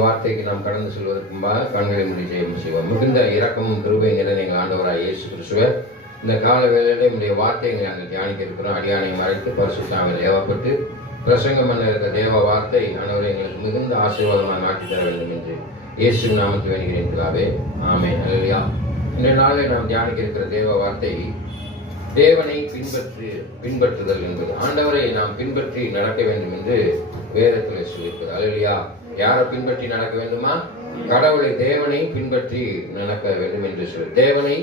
வார்த்தைக்கு நாம் கடந்து செல்வதற்கு முன்பாக கண்களை மூடி செய்வோம். மிகுந்த இரக்கமும் கிருபை நிறைந்த எங்கள் ஆண்டவராய் இயேசு கிறிஸ்துவே, இந்த கால வேளையிலே உடைய வார்த்தைகளை நாங்கள் தியானிக்க இருக்கிறோம். அடியானை மறைத்து பரிசுத்தாவில் ஏவப்பட்டு பிரசங்கம் பண்ண இருக்கிற தேவ வார்த்தை ஆண்டவரை எங்களுக்கு மிகுந்த ஆசீர்வாதமாக மாற்றி தர வேண்டும் என்று இயேசு நாமத்தில் வேண்டுகிறேன். ஆமென். அல்லேலூயா. இன்றைய நாளில் நாம் தியானிக்க இருக்கிற தேவ வார்த்தை தேவனை பின்பற்றுதல் என்பது. ஆண்டவரை நாம் பின்பற்றி நடக்க வேண்டும் என்று வேதத்தில் சொல்லியிருக்கிறது. அல்லேலூயா. யாரை பின்பற்றி நடக்க வேண்டுமா? கடவுளை, தேவனை பின்பற்றி நடக்க வேண்டும் என்று சொல்லி, தேவனை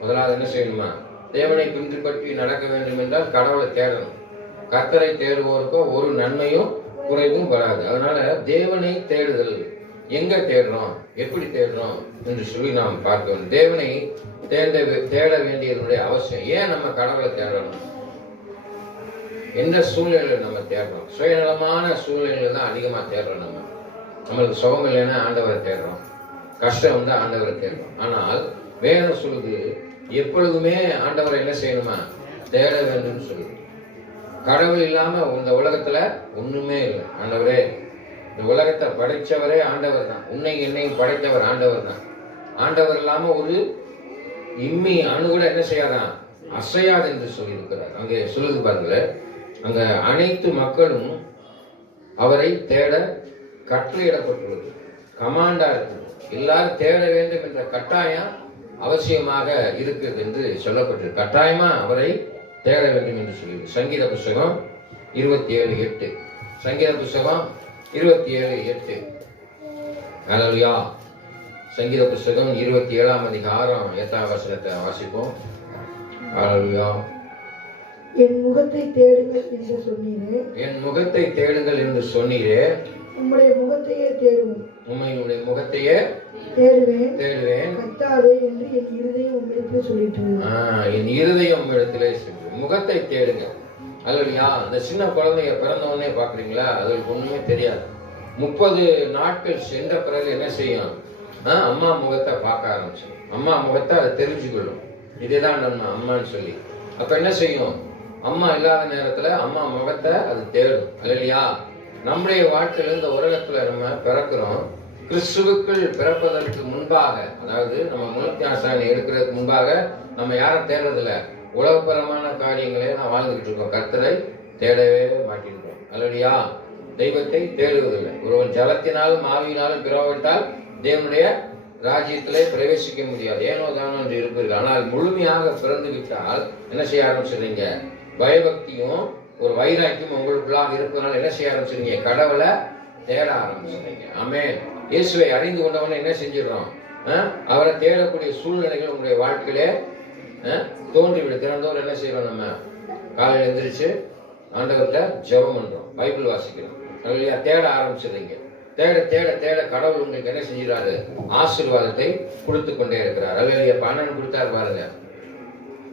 முதலாவது என்ன செய்யணுமா? தேவனை பின்பற்றி நடக்க வேண்டும் என்றால் கடவுளை தேடணும். கர்த்தரை தேடுவோருக்கோ ஒரு நன்மையும் குறைவும் வராது. அதனால தேவனை தேடுதல், எங்க தேடுறோம், எப்படி தேடுறோம் என்று சொல்லி நாம் பார்க்க வேண்டும். தேவனை தேட வேண்டியதனுடைய அவசியம். ஏன் நம்ம கடவுளை தேடணும்? எந்த சூழ்நிலையில் நம்ம தேடுறோம்? சுயநலமான சூழ்நிலையில தான் அதிகமா தேடுறோம். நம்மளுக்கு சுகம் இல்லைன்னா ஆண்டவரை தேடுறோம், கஷ்டம் வந்து ஆண்டவரை தேடுறோம். ஆனால் வேதம் சொல்லுது, எப்பொழுதுமே ஆண்டவரை என்ன செய்யணுமா? தேட வேண்டும் சொல்லுது. கடவுள் இல்லாம இந்த உலகத்துல ஒண்ணுமே இல்லை. ஆண்டவரே, இந்த உலகத்தை படைச்சவரே ஆண்டவர் தான். உன்னை என்னையும் படைத்தவர் ஆண்டவர் தான். ஆண்டவர் இல்லாம ஒரு இம்மி அணு கூட என்ன செய்யாதான், அசையாது என்று சொல்லி இருக்கிறார். அங்கே சொல்லுது பாருங்க, அங்க அனைத்து மக்களும் அவரை தேட கட்டளையிடப்பட்டுள்ளது. கமாண்டா இருக்கு. எல்லாரும் தேட வேண்டும் என்ற கட்டாயம் அவசியமாக இருக்குது என்று சொல்லப்பட்டு, கட்டாயமா அவரை தேட வேண்டும் என்று சொல்லி சங்கீத புஸ்தகம் 27:8. சங்கீத புஸ்தகம் 27:8. அல்லேலூயா. சங்கீத புஸ்தகம் 27ஆம் அதிகாரம் 8ஆம் வசனத்தை வாசிப்போம். அல்லேலூயா. என் முகத்தை தேடுங்கள் என்று சொன்னீரே, என் முகத்தை தேடுங்கள் என்று சொன்னீரே, உம்முடைய முகத்தையே தேடுவோம், உம்முடைய முகத்தையே தேடுவேன் கர்த்தாவே என்று என் இருதயம் உம்மிடத்தில் சொல்லிட்டு. என் இருதயம் உம்மிடத்திலே சென்று முகத்தை தேடுங்க. அல்லையா? அந்த சின்ன குழந்தைய பிறந்த உடனே பாக்குறீங்களா? அதுக்கு ஒண்ணுமே தெரியாது. 30 நாட்கள் சென்ற பிறகு என்ன செய்யும்? அம்மா முகத்தை பார்க்க ஆரம்பிச்சு, அம்மா முகத்தை அதை தெரிஞ்சுக்கொள்ளும். இதுதான் நம்ம அம்மான்னு சொல்லி. அப்ப என்ன செய்யும்? அம்மா இல்லாத நேரத்துல அம்மா முகத்தை அது தேடும். அல்லையா? நம்முடைய வாழ்க்கையில இந்த உலகத்துல நம்ம பிறக்கிறோம். கிறிஸ்துவுக்குள் பிறப்பதற்கு முன்பாக, அதாவது நம்ம முழுத்தியாசானி எடுக்கிறதுக்கு முன்பாக நம்ம யாரும் தேடுறதில்ல. உலகப்பரமான காரியங்களே நான் வாழ்ந்துகிட்டு இருக்கோம். கர்த்தரை தேடவே மாட்டேன்றோம். அல்லையா? தெய்வத்தை தேடுவதில்லை. ஒருவன் ஜலத்தினாலும் ஆவியினாலும் பிறவிட்டால் தேவனுடைய ராஜ்யத்திலே பிரவேசிக்க முடியாது. ஏனோ தானோ என்று இருப்பீர்கள். ஆனால் முழுமையாக பிறந்து விட்டால் என்ன செய்ய ஆரம்பிச்சிடுறீங்க? பயபக்தியும் ஒரு வைராக்கியம் உங்களுக்குள்ளாக இருப்பதனால என்ன செய்ய ஆரம்பிச்சிருங்க? கடவுளை தேட ஆரம்பிச்சிருங்க. ஆமென். இயேசுவை அறிந்து கொண்டவன என்ன செஞ்சிடறோம்? அவரை தேடக்கூடிய சூழ்நிலைகள் உங்களுடைய வாழ்க்கையிலே தோன்றிவிடு. திறந்தோர் என்ன செய்யறோம்? நம்ம காலையில் எழுந்திரிச்சு ஆண்டவர்கிட்ட ஜெபம் பண்றோம், பைபிள் வாசிக்கிறோம். இல்லையா? தேட ஆரம்பிச்சிடுறீங்க. தேட தேட தேட கடவுள் உங்களுக்கு என்ன செஞ்சிடாரு? ஆசீர்வாதத்தை கொடுத்து கொண்டே இருக்கிறார். அல்லையா? அண்ணன் கொடுத்தாரு பாருங்க,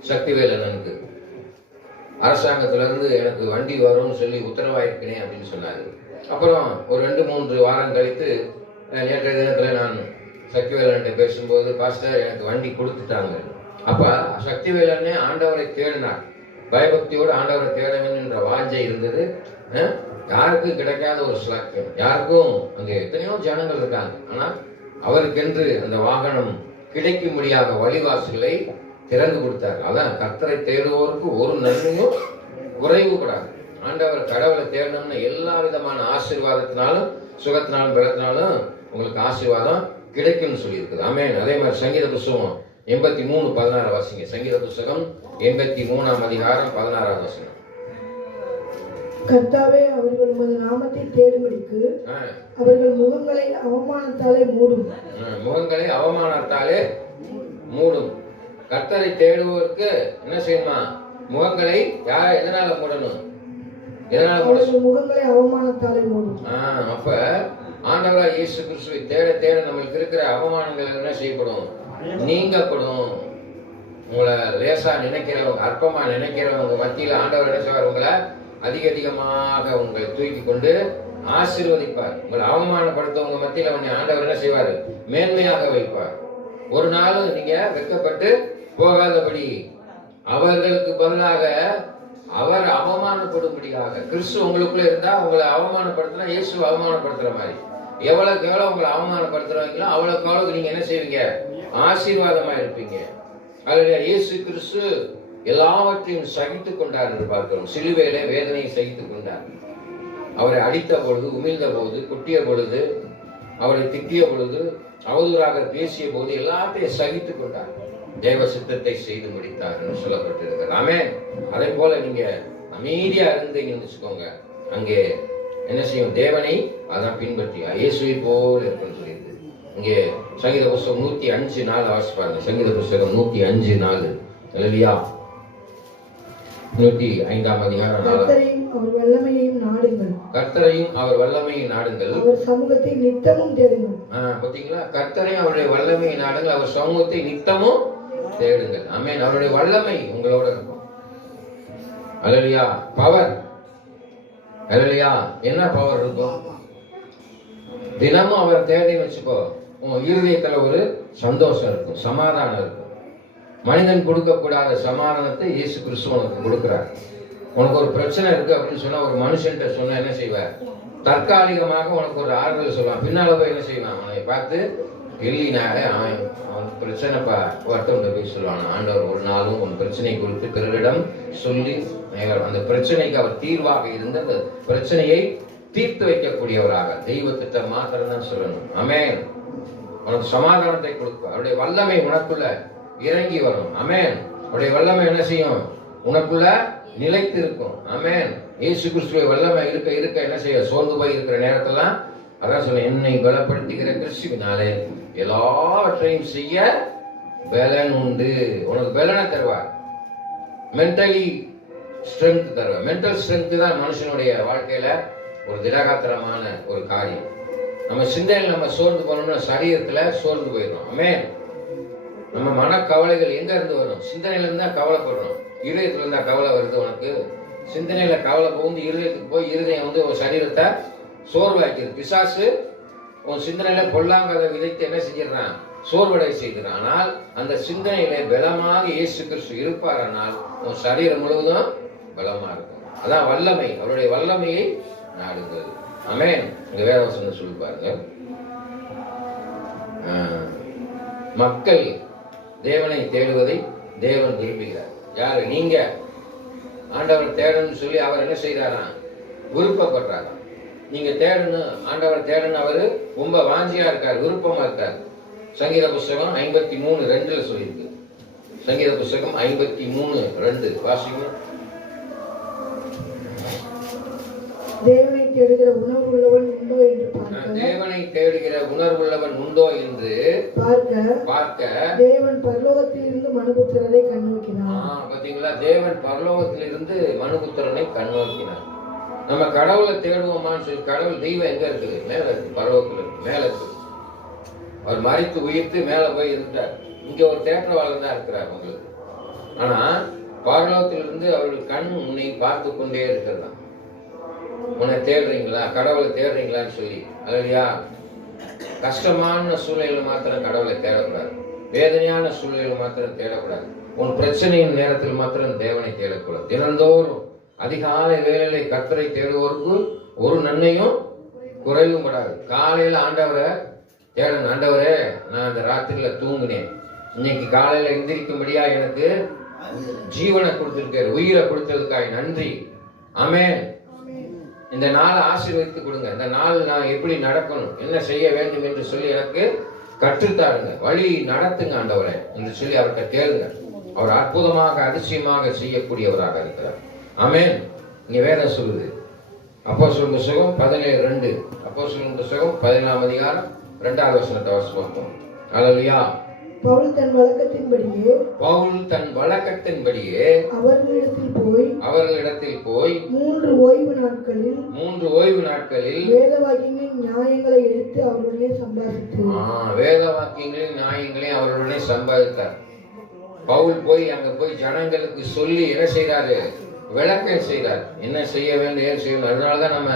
சக்திவேல் அண்ணனுக்கு அரசாங்கத்துல இருந்து எனக்கு வண்டி வரும்னு சொல்லி உத்தரவாயிருக்கிறேன் அப்படின்னு சொன்னாரு. அப்புறம் ஒரு 2-3 வாரம் கழித்து நேற்றைய தினத்துல நான் சக்திவேலன்ட்ட பேசும்போது, பாஸ்டர் எனக்கு வண்டி கொடுத்துட்டாங்க. அப்ப சக்திவேலனே ஆண்டவரை தேடினார். பயபக்தியோடு ஆண்டவரை தேட வேண்டும் என்ற வாஞ்சை இருந்தது. யாருக்கும் கிடைக்காத ஒரு சிலாக்கியம். யாருக்கும் அங்க எத்தனையோ ஜனங்கள் இருக்காங்க, ஆனா அவருக்கென்று அந்த வாகனம் கிடைக்கும்படியாக வழிவாசல்களை திறந்து கொடுத்தார். அதான் கர்த்தரை தேடுவோருக்கு ஒரு நன்மையும் குறைவு கூடாது. ஆண்டவர் கடவுளை தேடணும்னு எல்லா விதமான ஆசீர்வாதத்தினாலும் சுகத்தினாலும் பலத்தினாலும் உங்களுக்கு ஆசீர்வாதம் கிடைக்கும்னு சொல்லி இருக்குது. ஆமென். அதே மாதிரி சங்கீத புஸ்தகம் 83:16 வாசிங்க. சங்கீத புஸ்தகம் 83ஆம் அதிகாரம் 16ஆவது வசனம். கர்த்தாவே, அவர்கள் உமது நாமத்தை தேடும்படிக்கு அவர்கள் முகங்களை அவமானத்தாலே மூடும். முகங்களை அவமானத்தாலே மூடும். கர்த்தரை தேடுவோருக்கு என்ன செய்யணுமா? முகங்களை எதனால மூடணும்? எதனால மூடணும்? முகங்களை அவமானத்தாலே மூடும். அப்ப ஆண்டவராய் இயேசு கிறிஸ்துவை தேட தேட நம்மளுக்கு இருக்கிற அவமானங்கள் என்ன செய்யப்படும்? நீங்கப்படும். உங்களை லேசா நினைக்கிறவங்க, அற்பமா நினைக்கிறவங்க மத்தியில ஆண்டவர் என்ன செய்வார்? உங்களை அதிகமாக உங்களை தூக்கி கொண்டு ஆசீர்வதிப்பார். உங்களை அவமானப்படுத்தவங்க மத்தியில உன்னை ஆண்டவர் என்ன செய்வார்? மேன்மையாக வைப்பார். ஒரு நாளும் நீங்க வெட்கப்பட்டு போகாதபடி அவர்களுக்கு பதிலாக அவர் அவமானப்படும்படியாக. கிறிஸ்து உங்களுக்குள்ள இருந்தா உங்களை அவமானப்படுத்தினா இயேசு அவமானப்படுத்துற மாதிரி. எவ்வளவுக்கு எவ்வளவு உங்களை அவமானப்படுத்துறாங்களோ அவ்வளவுக்கு எவ்வளவுக்கு நீங்க என்ன செய்வீங்க? ஆசீர்வாதமா இருப்பீங்க. அல்லேலூயா. இயேசு கிறிஸ்து எல்லாவற்றையும் சகித்துக் கொண்டார் என்று பார்க்கிறோம். சிலுவையிலே வேதனையை சகித்துக் கொண்டார். அவரை அடித்த பொழுது, உமிழ்ந்த போது, குட்டிய பொழுது, அவரை திட்டிய பொழுது, அவதூறாக பேசிய போது எல்லாத்தையும் சகித்துக் கொண்டார். தேவ சித்தத்தை செய்து முடித்தார் என்று சொல்லப்பட்டிருக்கிறது. ஆமென். அதே போல நீங்க அமைதியா இருந்தீங்கன்னு வச்சுக்கோங்க, அங்கே என்ன செய்யும்? தேவனை அதான் பின்பற்றி இயேசுவை போல இருக்குன்னு சொல்லியிருக்கு. இங்கே சங்கீத புஸ்தகம் 105:4 வாசிப்பாருங்க. சங்கீத புஸ்தகம் 105:4. அல்லேலூயா. 105ஆம் அதிகாரம் 4. கர்த்தரையும் அவர் வல்லமையையும் நாடுங்கள். கர்த்தரையும் அவர் வல்லமையை நாடுங்கள். அவர் சமூகத்தை நித்தமும் தேடுங்கள். பாத்தீங்களா? கர்த்தரையும் அவருடைய வல்லமையை நாடுங்கள். அவர் சமூகத்தை நித்தமும் தேடுங்கள். ஆமென். அவருடைய வல்லமை உங்களோட இருக்கும். அல்லேலூயா. பவர். அல்லேலூயா. என்ன பவர் இருக்கும்? தினமும் அவர் தேடின்னு வச்சுக்கோ, உன் இருதயத்துல ஒரு சந்தோஷம் இருக்கும், சமாதானம் இருக்கும். மனிதன் கொடுக்கக்கூடாத சமாதானத்தை இயேசு கிறிஸ்து உனக்கு கொடுக்கிறார். உனக்கு ஒரு பிரச்சனை இருக்கு அப்படின்னு சொன்னா ஒரு மனுஷன்கிட்ட சொன்னா என்ன செய்வார்? தற்காலிகமாக உனக்கு ஒரு ஆறுதல் சொல்லுவான். பின்னால போய் என்ன செய்வான்? அவனை பார்த்து இல்லினாலே அவன் பிரச்சனைப்பா ஒருத்தவங்க போய் சொல்லுவான். ஆண்டவர் ஒரு நாளும் உன் பிரச்சனை குறித்து பிறரிடம் சொல்லி அந்த பிரச்சனைக்கு அவர் தீர்வாக இருந்து அந்த பிரச்சனையை தீர்த்து வைக்கக்கூடியவராக தெய்வத்திட்ட மாத்திரம் தான் சொல்லணும். ஆமென். உனக்கு சமாதானத்தை கொடுக்கும். அவருடைய வல்லமை உனக்குள்ள இறங்கி வரும். ஆமென். அவருடைய வல்லமை என்ன செய்யும்? உனக்குள்ள நிலைத்து இருக்கும். ஆமென். இயேசு கிறிஸ்துவை வல்லமை இருக்க இருக்க என்ன செய்ய? சோர்ந்து போய் இருக்கிற நேரத்தெல்லாம் அதான் சொல்ல, என்னை பலப்படுத்துகிற கிறிஸ்துவினாலே எல்லாவற்றையும் செய்ய பலன் உண்டு. உனக்கு பலனை தருவார். மென்டலி ஸ்ட்ரென்த் தருவார். மென்டல் ஸ்ட்ரென்த் தான் மனுஷனுடைய வாழ்க்கையில ஒரு திடகாத்திரமான ஒரு காரியம். நம்ம சிந்தனையில் நம்ம சோர்ந்து போனோம்னா சரீரத்துல சோர்ந்து போயிடும். ஆமென். நம்ம மனக்கவலைகள் எங்க இருந்து வரும்? சிந்தனையில இருந்தா கவலைப்படுறோம். இருதயத்துல இருந்தா கவலை வருது உனக்கு. சிந்தனையில கவலை போகுது இருதயத்துக்கு போய் இருதயம் ஒரு சரீரத்தை சோர்வாக்கிது. பிசாசு உன் சிந்தனையில பொல்லாங்காத விதைத்து என்ன செஞ்சிடறான்? சோர்வடை செய்கிறான். ஆனால் அந்த சிந்தனையில பலமாக இயேசு கிறிஸ்து இருப்பாரானால் உன் சரீரம் முழுவதும் பலமா இருக்கும். அதான் வல்லமை. அவருடைய வல்லமையை நாடுங்கள். ஆமென். இங்க வேதவசனம் சொல்லி பாருங்க. மக்கள் தேவனை தேடுவதை தேவன் விரும்புகிறார். யாரு? நீங்க ஆண்டவர் தேடணும்னு சொல்லி அவர் என்ன செய்யறாராம்? விருப்பப்படுறாராம். நீங்க தேடணும், ஆண்டவர் தேடணும். அவரு ரொம்ப வாஞ்சியா இருக்கார், விருப்பமா இருக்கார். சங்கீத புஸ்தகம் 53:2 சொல்லியிருக்கு. சங்கீத புஸ்தகம் 53:2 வாசிங்க. தேவனை தேடுகிற உணர்வுள்ளவன் உண்டோ என்று பார்க்க. தேவனை தேடுகிற உணர்வுள்ளவன் உண்டோ என்று பார்க்க தேவன் பரலோகத்திலிருந்து மனுபுத்திரரை கண்ணோக்கினார். பாத்தீங்களா? தேவன் பரலோகத்திலிருந்து மனுபுத்திரனை கண்ணோக்கினார். நம்ம கடவுளை தேடுவோமான்னு சொல்லி, கடவுள் தெய்வம் எங்க இருக்குது? மேல இருக்கு. பரலோகத்துல இருக்கு, மேல இருக்கு. அவர் மறித்து உயிர்த்து மேல போய் இருந்தார். இங்க ஒரு தேற்றவாளர் தான் இருக்கிறார் உங்களுக்கு. ஆனா பரலோகத்திலிருந்து அவர்கள் கண் உன்னை பார்த்து கொண்டே இருக்கிறதா. உன்னை தேடுறீங்களா? கடவுளை தேடுறீங்களான்னு சொல்லி. அல்லையா? கஷ்டமான சூழ்நிலை மாத்திரம் கடவுளை தேடக்கூடாது. வேதனையான சூழ்நிலை மாத்திரம் தேடக்கூடாது. உன் பிரச்சனையின் நேரத்தில் மாத்திரம் தேவனை தேடக்கூடாது. தினந்தோறும் அதிகாலை வேளையிலே கர்த்தரை தேடுவோருக்கு ஒரு நன்மையும் குறைவும் படாது. காலையில ஆண்டவரை தேடணும். ஆண்டவரே, நான் அந்த ராத்திரியில தூங்கினேன், இன்னைக்கு காலையில எந்திரிக்கும்படியா எனக்கு ஜீவனை கொடுத்திருக்காரு, உயிரை கொடுத்ததுக்காக நன்றி. ஆமென். இந்த நாளை ஆசீர்வதித்து கொடுங்க. இந்த நாள் நான் எப்படி நடக்கணும், என்ன செய்ய வேண்டும் என்று சொல்லி எனக்கு கற்றுத்தாருங்க, வழி நடத்துங்க ஆண்டவரே என்று சொல்லி அவர்கிட்ட கேளுங்க. அவர் அற்புதமாக அதிசயமாக செய்யக்கூடியவராக இருக்கிறார். ஆமென். இங்க வேதம் சொல்லுது. அப்போஸ்தலர் புத்தகம் 17:2. அப்போஸ்தலர் புத்தகம் 17ஆம் அதிகாரம் 2வது வசனத்தை வாசிப்போம். அல்லேலூயா. பவுல் தன் வழக்கத்தின்படியே அவர்களிடத்தில் போய் 3 ஓய்வு நாட்களில் வேத வாக்கியங்களின் நியாயங்களை எடுத்து அவருடனே சம்பாதித்தார். வேத வாக்கியங்களின் நியாயங்களை அவருடனே சம்பாதித்தார். பவுல் போய் அங்க போய் ஜனங்களுக்கு சொல்லி என்ன செய்யறாரு? விளக்கம் செய்யறார். என்ன செய்ய வேண்டும், ஏன் செய்யணும். அதனாலதான் நம்ம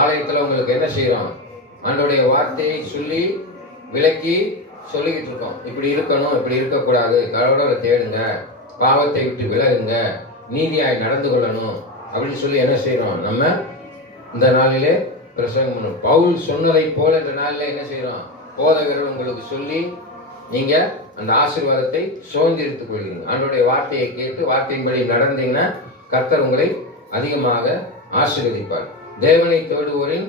ஆலயத்துல உங்களுக்கு என்ன செய்யறோம்? ஆண்டவருடைய வார்த்தையை சொல்லி விளக்கி சொல்லிக்கிட்டு இருக்கோம். இப்படி இருக்கணும், இப்படி இருக்கக்கூடாது, கடவுளை தேடுங்க, பாவத்தை விட்டு விலகுங்க, நீதியாய் நடந்து கொள்ளணும் அப்படின்னு சொல்லி என்ன செய்யறோம்? நம்ம இந்த நாளிலே பிரசங்கம் பண்ணணும். பவுல் சொன்னதை போல இந்த நாளில் என்ன செய்யறோம்? போதகர்கள் உங்களுக்கு சொல்லி நீங்க அந்த ஆசீர்வாதத்தை சுதந்திரித்துக் கொள்கிறீங்க. ஆண்டவருடைய வார்த்தையை கேட்டு வார்த்தையின்படி நடந்தீங்கன்னா கர்த்தர் உங்களை அதிகமாக ஆசீர்வதிப்பார். தேவனை தேடுவோரின்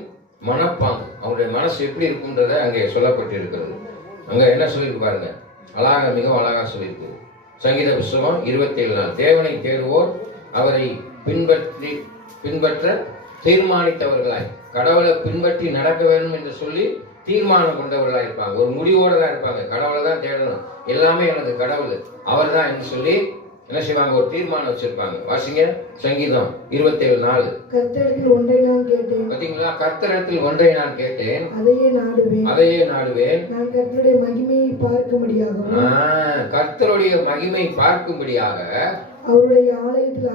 மனப்பாங்கு, அவருடைய மனசு எப்படி இருக்குன்றத அங்கே சொல்லப்பட்டு இருக்கிறது. அங்க என்ன சொல்லியிருக்கு பாருங்க, அழகா, மிகவும் அழகா சொல்லியிருக்கு. சங்கீத புஸ்தகம் 27 தேவனை தேடுவோர் அவரை பின்பற்ற தீர்மானித்தவர்களாய், கடவுளை பின்பற்றி நடக்க வேண்டும் என்று சொல்லி தீர்மானம் கொண்டவர்களா இருப்பாங்க. ஒரு முடிவோட தான் இருப்பாங்க. கடவுளை தான் தேடணும், எல்லாமே எனது கடவுள் அவர் தான் என்று சொல்லி என்ன செய்வாங்க? ஒரு தீர்மானம் வச்சிருப்பாங்க. வாசிங்க சங்கீதம் 27:4. கர்த்தரிடத்தில் ஒன்றை நான் கேட்டேன். பாத்தீங்களா? கர்த்தரிடத்தில் ஒன்றை நான் கேட்டேன், அதையே நாடுவேன். நான் கர்த்தருடைய மகிமையை பார்க்கும்படியாக அவருடைய ஆலயத்தில்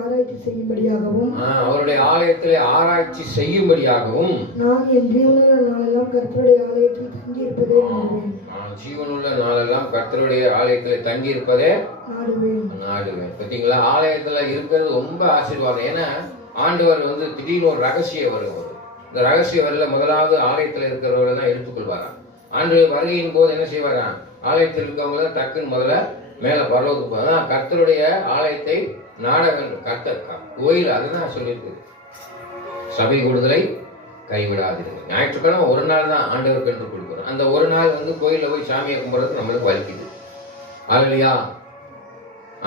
ஆராய்ச்சி செய்யும்படியாகவும் நான் என் ஜீவனுள்ள நாளெல்லாம் கர்த்தருடைய ஆலயத்தில் தங்கியிருப்பதே நாடுவேன். ஜீவனுள்ள நாளெல்லாம் கர்த்தருடைய ஆலயத்தில் தங்கியிருப்பதே நாடுவேன். பாத்தீங்களா? ஆலயத்துல இருக்கிறது ரொம்ப ஆசீர்வாதம். ஏன்னா ஆண்டவர் திடீர்னு ஒரு ரகசியம் வரும். இந்த ரகசிய வரல முதலாவது ஆலயத்துல இருக்கிறவரை தான் எடுத்துக்கொள்வாராம். ஆண்டவர் வருகையின் போது என்ன செய்வாராம்? ஆலயத்தில் இருக்கவங்க தான் டக்குன்னு முதல்ல மேல பரலோகத்துக்கு போதான். கர்த்தருடைய ஆலயத்தை நாட வேண்டும். கர்த்தர் கோயில் அதுதான் சொல்லியிருக்கு, சபை கூடுதலை கைவிடாதீர்கள். ஞாயிற்றுக்கிழமை ஒரு நாள் தான் ஆண்டவர் பெற்றுக் கொடுக்கிறோம். அந்த ஒரு நாள் கோயிலில் போய் சாமியை கும்பிடுறது நம்மளுக்கு வலிக்குது. அல்லேலூயா,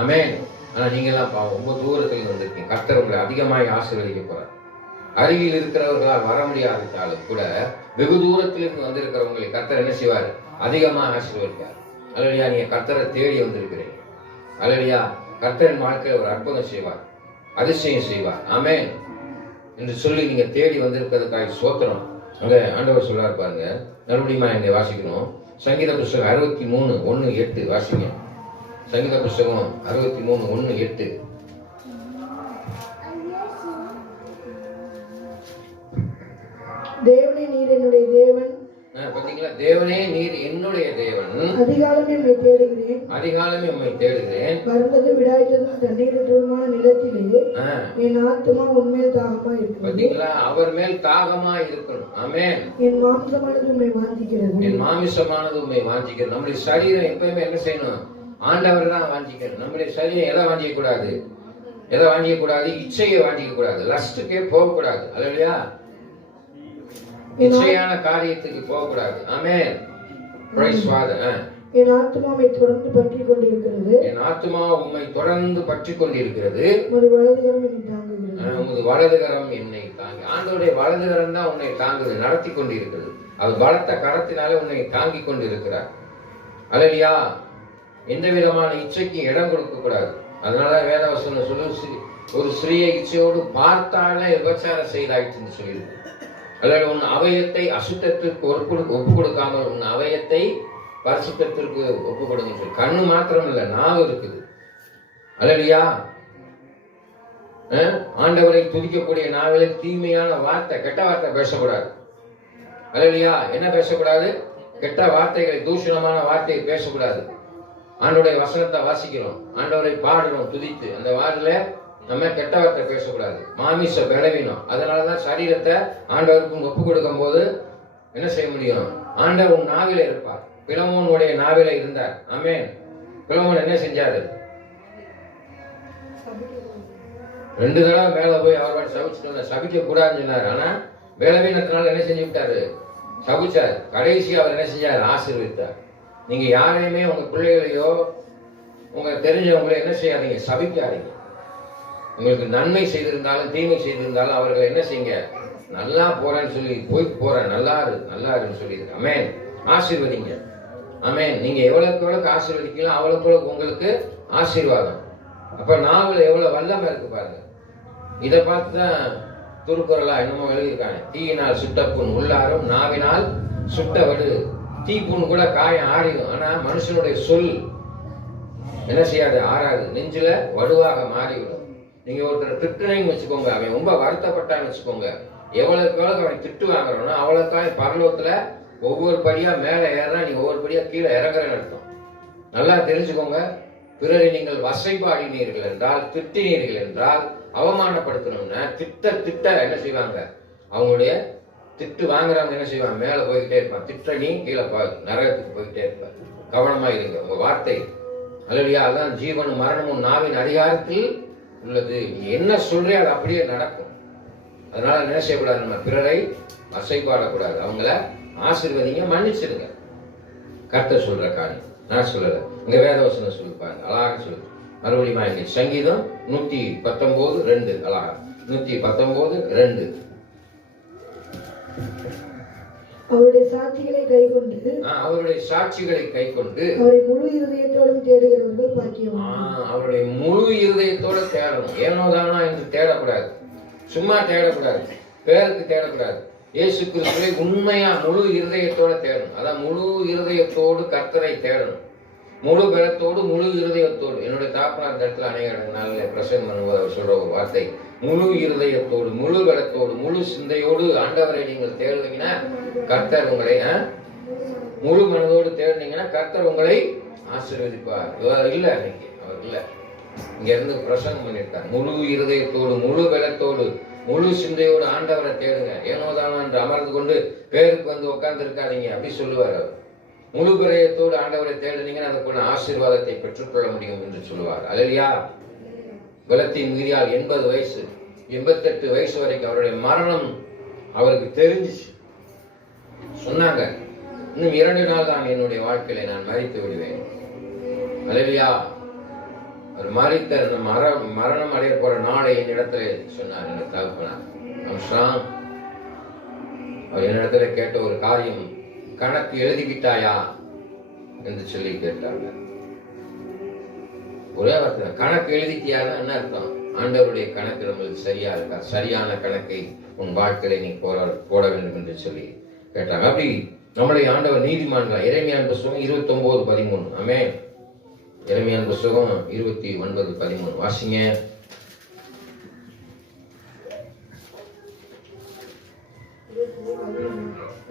ஆமென். ஆனா நீங்க எல்லாம் பாவம் ரொம்ப தூரத்தில் வந்திருக்கீங்க. கர்த்தர் உங்களை அதிகமாக ஆசீர்வதிக்க போறார். அருகில் இருக்கிறவர்களால் வர முடியாவிட்டாலும் கூட வெகு தூரத்திலிருந்து வந்திருக்கிறவங்களை கர்த்தர் என்ன செய்வார்? அதிகமாக ஆசீர்வதிப்பார். அல்லேலூயா, நீங்க கர்த்தரை தேடி வந்திருக்கிறீங்க. அல்லேலூயா, கர்த்தரின் வாழ்க்கையில் ஒரு அற்புதம் செய்வார், அதிசயம் செய்வார். ஆமென் என்று சொல்லி நீங்க தேடி வந்திருக்கிறதுக்காக ஸ்தோத்திரம். அங்க ஆண்டவர் சொல்றாரு பாருங்க, மறுபடியும் இங்க வாசிக்கணும். சங்கீத புஸ்தகம் 63:1-8 வாசிங்க. சங்கீத புஸ்தகம் 63:1-8. தேவனே நீர் என்னுடைய தேவன். பாத்தீங்களா? தேவனே நீர் என்னுடைய தேவன். அதிகாலமே உம்மை தேடுகிறேன். வறண்டதும் விடாய்த்ததும் தண்ணீரற்றதுமான நிலத்திலே என் ஆத்துமா உன்மேல் தாகமா இருக்கிறது. பாத்தீங்களா? அவர் மேல் தாகமா இருக்கணும். ஆமென். என் மாமிசமானது உம்மை வாஞ்சிக்கிறது. நம்முடைய சரீரம் எப்பவுமே என்ன செய்யணும்? ஆண்டவர் தான் வாஞ்சிக்கணும். நம்முடைய சரீரம் எதை வாஞ்சிக்க கூடாது? இச்சையை வாஞ்சிக்க கூடாது. லஸ்டுக்கே போகக்கூடாது. அல்லேலூயா, இச்சையான காரியத்துக்கு போகக்கூடாது. ஆமென். Price father. என் ஆத்துமா உம்மை தொடர்ந்து பற்றிக் கொண்டிருக்கிறது. உமது வலதுகரம் என்னை தாங்கி. ஆண்டவருடைய வலதுகரம் தான் உன்னை தாங்குது, நடத்தி கொண்டிருக்கிறது. அது பலத்த கரத்தினால உன்னை தாங்கி கொண்டிருக்கிறார். அல்லேலூயா, எந்த விதமான இச்சைக்கு இடம் கொடுக்க கூடாது. அதனால வேதவசனம் சொல்லு, ஒரு ஸ்திரீயை இச்சையோடு பார்த்தாலே விபச்சாரம் செய்தாயிடுச்சுன்னு சொல்லியிருக்கு. அல்லது உன் அவயத்தை அசுத்தத்திற்கு ஒப்பு கொடுக்காமல் உன் அவயத்தை பரிசுத்தத்திற்கு ஒப்பு கொடுங்க சொல்லி. கண்ணு மாத்திரம் இல்ல, நாவு இருக்குது. அல்லேலூயா, ஆண்டவரை துதிக்கக்கூடிய நாவிலே தீமையான வார்த்தை, கெட்ட வார்த்தை பேசக்கூடாது. அல்லேலூயா, என்ன பேசக்கூடாது? கெட்ட வார்த்தைகளை, தூஷணமான வார்த்தையை பேசக்கூடாது. ஆண்டவருடைய வசனத்தை வாசிக்கிறோம், ஆண்டவரை பாடணும் துதித்து. அந்த வார்த்தையில நம்ம கெட்ட வார்த்தை பேசக்கூடாது. மாமிச பலவீனம். அதனாலதான் சரீரத்தை ஆண்டவருக்கு ஒப்பு கொடுக்கும் போது என்ன செய்ய முடியும்? ஆண்டவர் உன் நாவில இருப்பார். பிலமோனுடைய நாவில இருந்தார். ஆமென். பிலமோன் என்ன செஞ்சாரு? 2 தடவை மேல போய் அவரோட சபிச்சுட்டு சபிக்க கூடாதுன்னு சொன்னாரு. ஆனா பலவீனத்தினால என்ன செஞ்சு விட்டாரு? சபிச்சார். கடைசி அவர் என்ன செஞ்சார்? ஆசீர்வதித்தார். நீங்க யாரையுமே உங்க பிள்ளைகளையோ உங்க தெரிஞ்சவங்களை என்ன செய்யாதீங்க? சபிக்காதீங்க. உங்களுக்கு நன்மை செய்திருந்தாலும் தீமை செய்திருந்தாலும் அவர்களை என்ன செய்யுங்க? நல்லா போறேன்னு சொல்லி, போறேன் நல்லா இருக்குன்னு சொல்லி. ஆமென். ஆசீர்வதிங்க. ஆமென். நீங்க எவ்வளவுக்கு ஆசீர்வதிக்கலாம் அவ்வளவுக்கு உங்களுக்கு ஆசீர்வாதம். அப்ப நாவல் எவ்வளவு வல்லமை இருக்கு பாருங்க. இதை பார்த்துதான் திருக்குறளா என்னமோ எழுதியிருக்காங்க. தீயினால் சுட்ட புண் உள்ளாரும், நாவினால் சுட்ட வடு. தீப்புண் கூட காயம் ஆறிடும். ஆனா மனுஷனுடைய சொல் என்ன செய்யாது? ஆறாது. நெஞ்சில வடுவாக மாறிவிடும். நீங்க ஒருத்தர் திட்டுனீங்கன்னு வச்சுக்கோங்க, அவன் ரொம்ப வருத்தப்பட்டான்னு வச்சுக்கோங்க, எவ்வளவுக்கு அவன் திட்டு வாங்குறோம்னா அவ்வளவுக்காக பரலோகத்துல ஒவ்வொரு படியா மேல ஏறா, நீங்க ஒவ்வொரு படியா கீழே இறங்குறேன்னு அர்த்தம். நல்லா தெரிஞ்சுக்கோங்க. பிறரை நீங்கள் வசைபாடினீர்கள் என்றால், திட்டினீர்கள் என்றால், அவமானப்படுத்தணும்னா திட்ட என்ன செய்வாங்க? அவங்களுடைய திட்டு வாங்குறவங்க என்ன செய்வாங்க? மேல போய்கிட்டே இருப்பான். திட்ட நீ கீழே நரகத்துக்கு போய்கிட்டே இருப்பார். கவனமா இருங்க உங்க வார்த்தை. அல்லையா? அதான் ஜீவனும் மரணமும் நாவின் அதிகாரத்தில் உள்ளது. நீ என்ன சொல்றியோ அது அப்படியே நடக்கும். அதனால என்ன செய்யக்கூடாது? நம்ம பிறரை அசைப்பாடக்கூடாது. அவங்கள ஆசீர்வதிங்க, மன்னிச்சிடுங்க. கர்த்தர் சொல்ற காரியம் நான் சொல்லல. இங்க வேதவசனம் சொல்லிப்பாங்க, அழகாக சொல்லு. மறுபடியும் வாங்கி சங்கீதம் 119:2 அழகா 119:2. அவருடைய சாட்சிகளை கைக்கொண்டு அவருடைய சாட்சிகளை கைக்கொண்டு அவரை முழு இருதயத்தோடும் தேடுகிறவர்கள் பாக்கியவான்கள். அவருடைய முழு இருதயத்தோட தேடணும். ஏனோதானா என்று தேடக்கூடாது, சும்மா தேடக்கூடாது, பேருக்கு தேடக்கூடாது. இயேசு கிறிஸ்துவை உண்மையா முழு இருதயத்தோட தேடணும். அதான் முழு இருதயத்தோடு கர்த்தரை தேடணும். முழு பலத்தோடு முழு இருதயத்தோடு. என்னுடைய தாப்பனார் இந்த இடத்துல அநேக நாளில் பிரசங்கம் பண்ணும்போது அவர் சொல்ற ஒரு வார்த்தை, முழு இருதயத்தோடு முழு பலத்தோடு முழு சிந்தையோடு ஆண்டவரை நீங்கள் தேடுவீங்கன்னா கர்த்தர் உங்களை, முழு மனதோடு தேடுனீங்கன்னா கர்த்தர் உங்களை ஆசீர்வதிப்பார். இல்ல இன்னைக்கு அவர் இல்ல, இங்க இருந்து பிரசங்கம் பண்ணிருக்கார். முழு இருதயத்தோடு முழு பலத்தோடு முழு சிந்தையோடு ஆண்டவரை தேடுங்க. ஏனோதானோ என்று அமர்ந்து கொண்டு பேருக்கு வந்து உட்கார்ந்து இருக்காதீங்க, அப்படி சொல்லுவார் அவர். முழு பிரயத்தோடு ஆண்டவரை தேடுனீங்கன்னா அதுக்குள்ள ஆசீர்வாதத்தை பெற்றுக்கொள்ள முடியும் என்று சொல்லுவார். அல்லேலூயா. பலத்தின் மீதியால் 80 வயசு 88 வயசு வரைக்கும் அவருடைய மரணம் அவருக்கு தெரிஞ்சிச்சு. சொன்னாங்க, இன்னும் 2 நாள் தான் என்னுடைய வாழ்க்கையில நான் மரித்து விடுவேன். அல்லேலூயா. அவர் மரித்த மரணம் அடைய போற நாளை என்னிடத்துல சொன்னார் என்ற தகப்பனார். அவர் என்னிடத்துல கேட்ட ஒரு காரியம், கணக்கு எழுதிவிட்டாயா என்று சொல்லி கேட்டாங்க. ஒரே வார்த்தை, கணக்கு எழுதிட்டியான்னு என்ன அர்த்தம்? ஆண்டவருடைய கணக்கு நம்மளுக்கு சரியா இருக்கா? சரியான கணக்கை உன் வாழ்க்கையில நீ போட வேண்டும் என்று சொல்லி கேட்டாங்க. அப்படி நம்முடைய ஆண்டவர் நீதிமான்கள். எரேமியாவின் புத்தகம் 29:13. ஆமென். எரேமியாவின் புத்தகம் 29:13 வாசிங்க.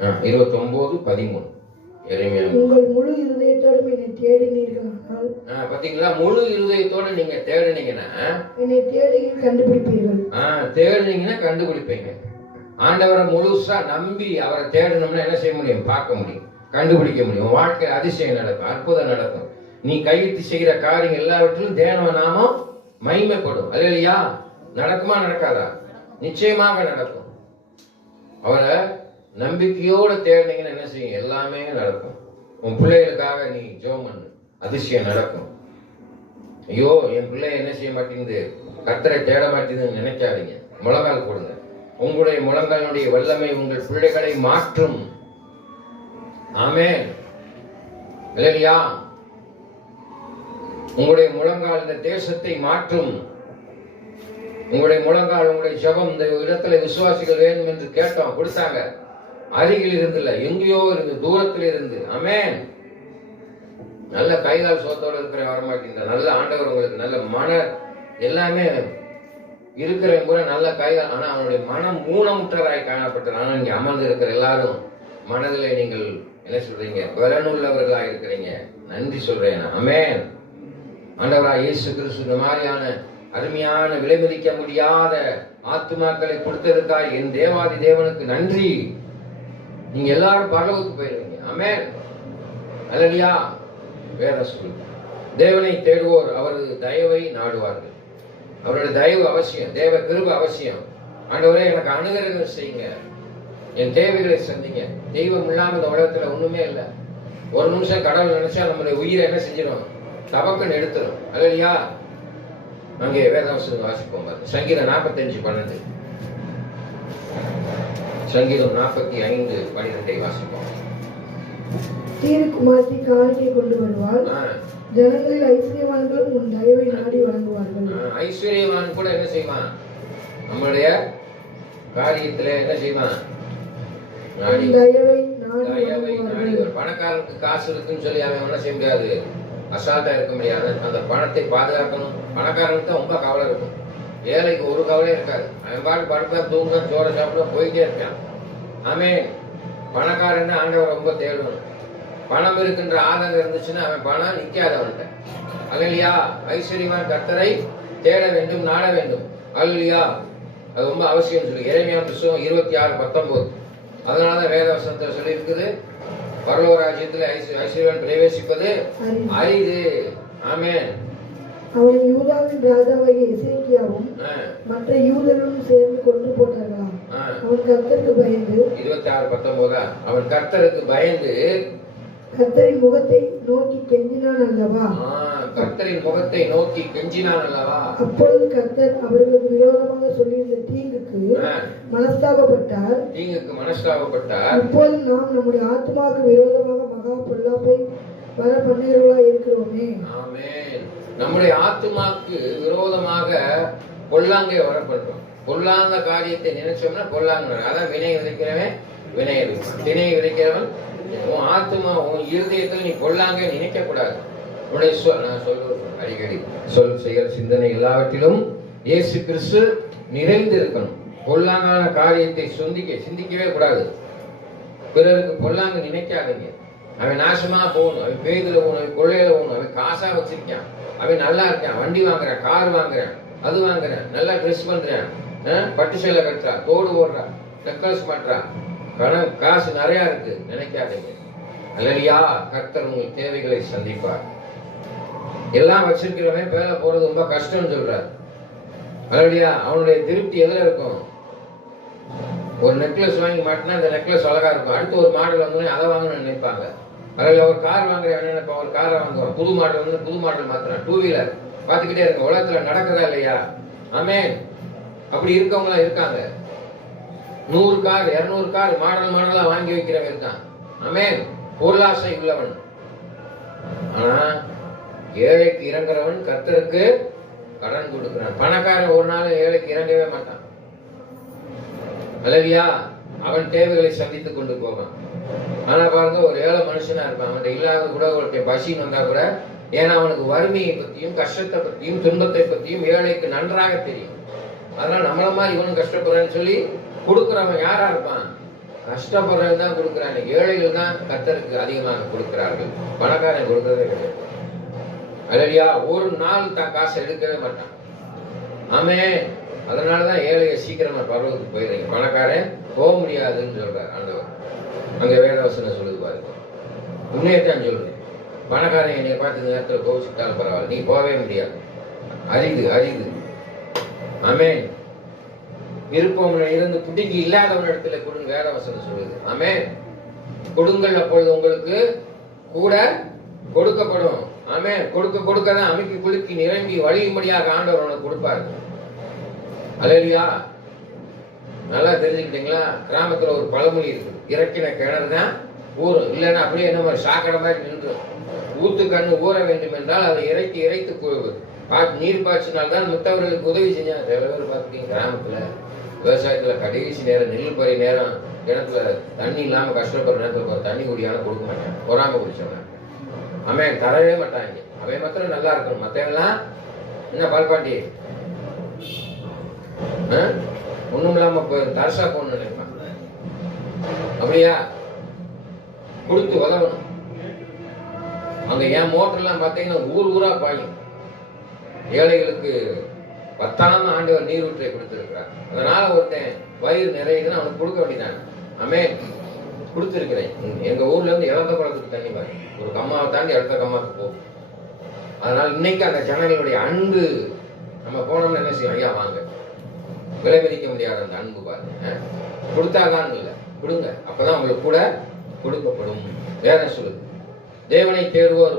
ஆ 29:13 எரேமியா. உங்கள் முழு இருதயத்தோடு என்னை தேடினீர்களானால், பாத்தீங்களா? முழு இருதயத்தோட நீங்க தேடுனீங்கன்னா என்னை தேடுகையில் கண்டுபிடிப்பீர்கள். தேடுனீங்கன்னா கண்டுபிடிப்பீங்க. ஆண்டவரை முழுசா நம்பி அவரை தேடணும்னா என்ன செய்ய முடியும்? பார்க்க முடியும், கண்டுபிடிக்க முடியும். வாழ்க்கை அதிசயம் நடக்கும், அற்புதம் நடக்கும். நீ கைவிட்டு செய்கிற காரியம் எல்லாவற்றிலும் தேவ நாமம் மகிமைப்படும். அல்லேலூயா. நடக்குமா நடக்காதா? நிச்சயமாக நடக்கும். அவரை நம்பிக்கையோட தேடினீங்கன்னா என்ன செய்யும்? எல்லாமே நடக்கும். உன் பிள்ளைகளுக்காக நீ ஜெபம் பண்ணு, அதிசயம் நடக்கும். ஐயோ என் பிள்ளை என்ன செய்ய மாட்டேங்குது, கர்த்தரை தேட மாட்டேங்குதுன்னு நினைக்காதீங்க. முழங்கால் போடுங்க. உங்களுடைய முழங்காலுடைய வல்லமை உங்கள் பிள்ளைகளை மாற்றும். ஆமென். அல்லேலூயா. உங்களுடைய முழங்கால் இந்த தேசத்தை மாற்றும். உங்களுடைய முழங்கால், உங்களுடைய ஜெபம் இந்த இடத்துல விசுவாசிகள் வேண்டும் என்று கேட்டோம், கொடுத்தாங்க. அருகில் இருந்துல, எங்கேயோ இருந்து, தூரத்தில் இருந்து. ஆமென். நல்ல கைகால் சோத்தோட இருக்கிற வரமாட்டீங்க. நல்ல ஆண்டவர் உங்களுக்கு நல்ல மன எல்லாமே இருக்கிறவங்க கூட நல்ல கைகால். ஆனா அவனுடைய மனம் ஊனமுற்றராய் காணப்பட்டது. ஆனா இங்க அமர்ந்து இருக்கிற எல்லாரும் மனதிலே நீங்கள் என்ன சொல்றீங்க? பலனுள்ளவர்களா இருக்கிறீங்க. நன்றி சொல்றேன். ஆமென். ஆண்டவராய் இயேசு கிறிஸ்து இந்த மாதிரியான அருமையான விலைமதிக்க முடியாத ஆத்துமாக்களை கொடுத்ததுக்காக என் தேவாதி தேவனுக்கு நன்றி. நீங்க எல்லாரும் பரலோகத்துக்கு போயிருவீங்க. ஆமென். அல்லேலூயா. வேதம் சொல்லுங்க, தேவனை தேடுவோர் அவரது தயவை நாடுவார்கள். அவருடைய தயவு அவசியம், தேவ கிருபை அவசியம். ஆண்டவரே எனக்கு அனுகிரகம் செய்யுங்க, என் தேவைகளை சந்திங்க. தெய்வம் இல்லாம இந்த உலகத்துல ஒண்ணுமே இல்லை. ஒரு நிமிஷம் கடவுள் நினைச்சா நம்மளுடைய உயிரை என்ன செஞ்சிடும்? தபக்குன்னு எடுத்துரும். அல்லேலூயா. அங்கே வேதவசனம் வாசிப்போம். சங்கீதம் 45:12. சங்கீதம் 45:12 வாசிப்போம். தீர்க்குமார்த்தி காணிக்கை கொண்டு வருவாள். ஜனங்களில் ஐஸ்வர்யவான்கள் உன் தயவை நாடி வழங்குவார்கள். ஐஸ்வர்யவான் கூட என்ன செய்வான்? நம்மளுடைய காரியத்துல என்ன செய்வான்? தயவை நாடி. ஒரு பணக்காரனுக்கு காசு இருக்குன்னு சொல்லி அவன் என்ன செய்ய முடியாது? அசால்ட்டா இருக்க முடியாது. அந்த பணத்தை பாதுகாக்கணும். பணக்காரனுக்கு தான் ரொம்ப கவலை இருக்கும். ஏழைக்கு ஒரு கவலை இருக்காது. அவன் பாட்டு படுப்பா, தூங்க, சோட சாப்பிட போயிட்டே இருக்கான். ஆமென். பணக்காரன் ஆண்டவர் ரொம்ப தேடணும். பணம் இருக்கின்ற ஆதங்கம் இருந்துச்சுன்னா அவன் பணம் நிக்காது அவன்கிட்ட. அல்லேலூயா. ஐஸ்வர்யவான் கர்த்தரை தேட வேண்டும், நாட வேண்டும். அல்லேலூயா. அது ரொம்ப அவசியம் சொல்லி எரேமியா புத்தகம் 26:19. அதனாலதான் வேதவசனத்தை சொல்லி இருக்குது, பரலோக ராஜ்யத்தில் ஐஸ்வர்யவான் பிரவேசிப்பது அரிது. ஆமென். அவனை யூதாவின் ராஜாவாகிய எசேக்கியாவும் மற்ற யூதர்களும் சேர்ந்து கொண்டு போனார்களாம். அவன் கர்த்தருக்கு பயந்து 26:19 அவன் கர்த்தருக்கு பயந்து கர்த்தரின் முகத்தை நோக்கி கெஞ்சினான் அல்லவா. கர்த்தரின் முகத்தை நோக்கி கெஞ்சினான் அல்லவா. அப்பொழுது கர்த்தர் அவர்களுக்கு விரோதமாக சொல்லியிருந்த தீங்குக்கு மனஸ்தாபப்பட்டார். இப்போது நாம் நம்முடைய ஆத்மாவுக்கு விரோதமாக மகா பொல்லாப்பை வர பண்ணுகிறவர்களா இருக்கிறோமே. ஆமென். நம்முடைய ஆத்மாவுக்கு விரோதமாக பொல்லாங்கை வர பண்றோம். பொல்லாத காரியத்தை நினைச்சோம்னா பொல்லாங்க. அதான் வினை விதைக்கிறவன் வினை விதைப்பான், தினை விதைக்கிறவன். உன் ஆத்மா, உன் இருதயத்தில் நீ பொல்லாங்க நினைக்க கூடாது. உன்னுடைய நான் சொல்லுவேன் அடிக்கடி, சொல் செயல் சிந்தனை எல்லாவற்றிலும் இயேசு கிறிஸ்து நிறைந்து இருக்கணும். பொல்லாங்கான காரியத்தை சிந்திக்கவே கூடாது. பிறருக்கு பொல்லாங்க நினைக்காதீங்க. அவன் நாசமா போகணும், அவன் பேய்துல போகணும், அவன் கொள்ளையில போகணும், அவன் காசா வச்சிருக்கான், அவன் நல்லா இருக்கான், வண்டி வாங்குறான், கார் வாங்குறான், அது வாங்குறான், நல்லா ட்ரெஸ் பண்றான், பட்டு சேலை கட்டுறா, தோடு ஓடுறான், நெக்லஸ் மாட்டுறான், பணம் காசு நிறைய இருக்கு நினைக்காதீங்க. அல்லையா, கர்த்தர் உங்கள் தேவைகளை சந்திப்பார். எல்லாம் வச்சிருக்கிறவன் வேலை போறது ரொம்ப கஷ்டம்னு சொல்றாரு. அல்லையா, அவனுடைய திருப்தி எதுல இருக்கும்? ஒரு நெக்லஸ் வாங்கி மாட்டினா அந்த நெக்லஸ் அழகா இருக்கும், அடுத்து ஒரு மாடல் வந்தோடனே அதை வாங்கணும்னு நினைப்பாங்க. அதில் ஒரு கார் வாங்குறேன் நினைப்பான், ஒரு காரை வாங்குவான், புது மாடல் வந்து புது மாடல் மாத்தினான், 2 வீலர் பார்த்துக்கிட்டே இருக்கும். உலகத்துல நடக்குதா இல்லையா? ஆமென். அப்படி இருக்கவங்களாம் இருக்காங்க. 100 கார் 200 கார் மாடலா வாங்கி வைக்கிறவன் இருக்கான். ஆமென். பொருளாசை உள்ளவன். ஆனா ஏழைக்கு இறங்குறவன் கர்த்தருக்கு கடன் கொடுக்கிறான். பணக்காரன் ஒரு நாள் ஏழைக்கு இறங்கவே மாட்டான். அல்லையா, அவன் தேவைகளை சந்தித்துக் கொண்டு போவான். ஆனா பாருங்க, ஒரு ஏழை மனுஷனா இருப்பான், அவன் இல்லாத கூட ஒரு பசின்னு வந்தா கூட, ஏன்னா அவனுக்கு வறுமையை பத்தியும் கஷ்டத்தை பத்தியும் துன்பத்தை பத்தியும் ஏழைக்கு நன்றாக தெரியும். அதனால நம்மள மாதிரி இவனும் கஷ்டப்படுறான்னு சொல்லி கொடுக்கிறவன் யாரா இருப்பான்? கஷ்டப்படுறவன் தான் கொடுக்கிறான். ஏழைகள் தான் கர்த்தருக்கு அதிகமாக கொடுக்கிறார்கள், பணக்காரன் கொடுக்கறதே கிடையாது. அல்லையா, ஒரு நாள் தான் காசை எடுக்கவே மாட்டான். ஆமே. அதனாலதான் ஏழைய சீக்கிரமா பரவத்துக்கு போயிடுறீங்க, பணக்காரன் போக முடியாதுன்னு சொல்றாரு ஆண்டவர். அங்க வேதவசனம் சொல்லுது பாருங்க. உண்மையத்தான் சொல்றேன். பணக்காரன் என்னை பார்த்து நேரத்தில் கோவிச்சுட்டாலும் பரவாயில்ல, நீ போகவே முடியாது. அரிது. ஆமென். விருப்பம் இருந்து பிடிங்கி இல்லாதவன் இடத்துல கொடுங்க, வேதவசனம் சொல்லுது. ஆமென். கொடுங்கள், அப்பொழுது உங்களுக்கு கூட கொடுக்கப்படும். ஆமென். கொடுக்கதான் அமைக்கி குலுக்கி நிரம்பி வழியும்படியாக ஆண்டவர் உனக்கு கொடுப்பாரு. அல்லேலூயா. நல்லா தெரிஞ்சுக்கிட்டீங்களா? கிராமத்துல ஒரு பழமொழி இருக்கு, இறக்கின கிணறு தான் ஊறும், இல்லைன்னா அப்படியே என்ன மாதிரி சாக்கடை மாதிரி நின்றும். ஊத்து கண்ணு ஊற வேண்டும் என்றால் அதை இறைத்து நீர் பாய்ச்சினால்தான் மற்றவர்களுக்கு உதவி செஞ்சாங்க. சில பேர் பார்த்துட்டீங்க, கிராமத்துல விவசாயத்துல கடைசி நேரம் நெல் பறி நேரம் கிணத்துல தண்ணி இல்லாம கஷ்டப்படுற நேரத்துல தண்ணி குடியான கொடுக்க மாட்டாங்க, பொறாம குடிச்சவங்க. அவன் தரவே மாட்டாங்க. அவன் மாத்திரம் நல்லா இருக்கணும், மற்றவங்களாம் என்ன பால்பாண்டி ஒண்ணும் இல்லாம தரசா போகணும்னு நினைப்பான். அப்படியா? கொடுத்து உதவணும். அங்க என் மோட்டர்லாம் பார்த்தீங்கன்னா ஊரா பாயும். ஏழைகளுக்கு 10ஆம் ஆண்டவர் நீரூற்றை கொடுத்திருக்கிறார். அதனால ஒருத்தன் வயிறு நிறையுதுன்னு அவனுக்கு கொடுக்க வேண்டியதானே. ஆமே, கொடுத்துருக்கிறேன். எங்க ஊர்ல இருந்து இழந்த குளத்துக்கு தண்ணி பாரு, ஒரு கம்மாவை தாண்டி அடுத்த கம்மாவுக்கு போகும். அதனால இன்னைக்கு அந்த ஜனங்களுடைய அன்பு, நம்ம போனோம்னு என்ன செய்யும்? ஐயா வாங்க, விலை மதிக்க முடியாத அந்த அன்பு பாருங்க. கொடுத்தாதான் இல்லை, கொடுங்க, அப்பதான் உங்களுக்கு கூட கொடுக்கப்படும். வேதம் சொல்லுது, தேவனை தேடுவோர்